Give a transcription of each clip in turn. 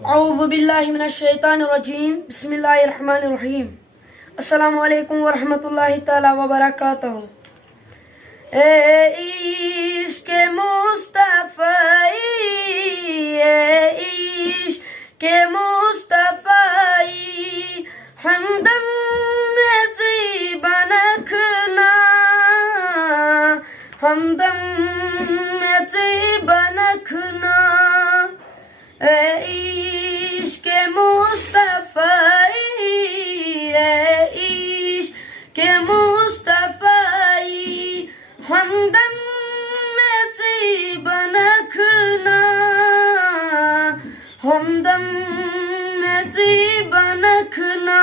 अऊज़ु बिल्लाहि मिनश शैतानिर रजीम बिस्मिल्लाहिर रहमानिर रहीम अस्सलामु अलैकुम व रहमतुल्लाहि तआला व बरकातहू। इश्क़ मुस्तफ़ाई इश्क़ मुस्तफ़ाई हमदम में जीवन रखना हमदम में जीवन रखना इश्क़ मुस्तफ़ाई इश्क़ मुस्तफ़ाई हमदम में जीवन रखना हमदम में जीवन रखना।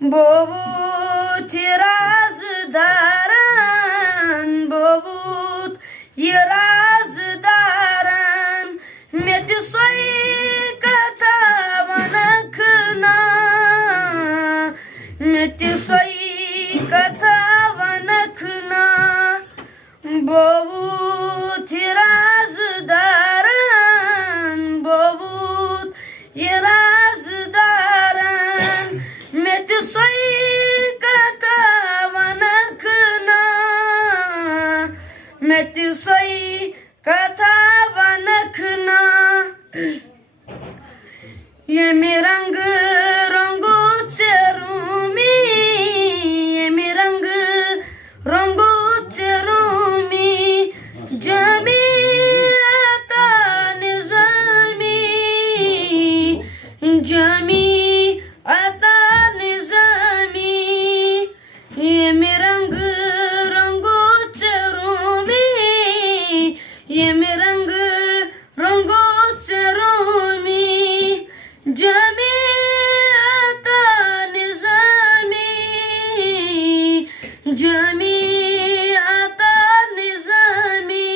बहुत राज़दारन बहुत ये राज़दारन में सोई कथा वनखना में सोई कथा वनखना। बहुत राज़दारन बहुत ये राज़दारन में सोई कथा वनखना में सोई कथा वनखना। ये में रंग रंगो चरूमी ये में रंग रंगो चरूमी जमी आता निज़ामी जमी आता निज़ामी। ये में रंग रंगो चरूमी ये में रंग रंगो चरूमी जमी आता निज़ामी जमी आता निज़ामी।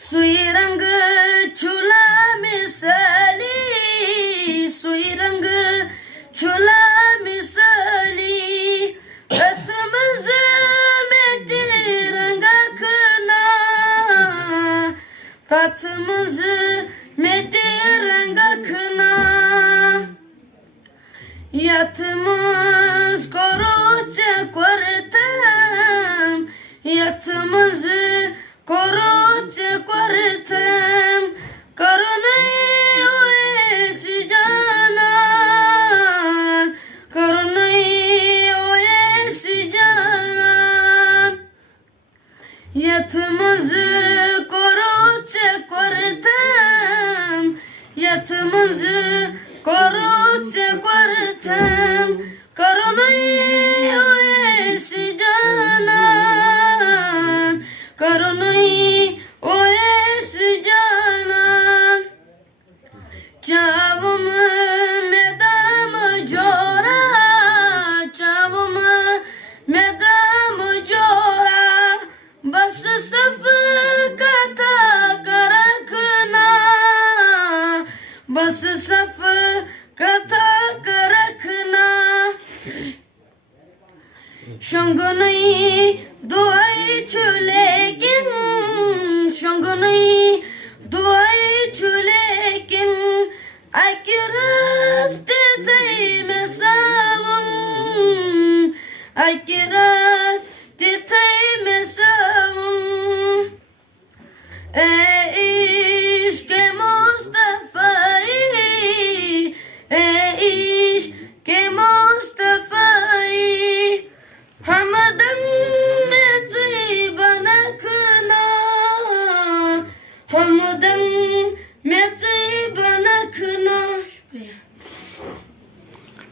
सुई रंग चुला मिसाली सुई रंग चुला मिसाली अथमज़ में तिरंग रखना अथमज़ में तिरंग रखना। यथमज़ करोच करतम यथमज़ करोच करतम करो नहीं ओएस जानान करो नहीं ओएस जानान। यथमज़ करोच करतम यथमज़ करोच करतम करो नहीं ओएस जानान करो नहीं ओएस जानान। चावम मैदाम जोरा चावम मैदाम जोरा बस सफ कथा कर रखना बस सफ कथा कर रखना। शंग नहीं दुआई छुलेकिन शंग नहीं दुआई छुलेकिन आके रास्ते थे में सावन आके रास्ते थे में सावन। इश्क़ मुस्तफ़ाई इश्क़ मुस्तफ़ाई हमदम में जीवन रखना हमदम में जीवन रखना। शुक्रिया।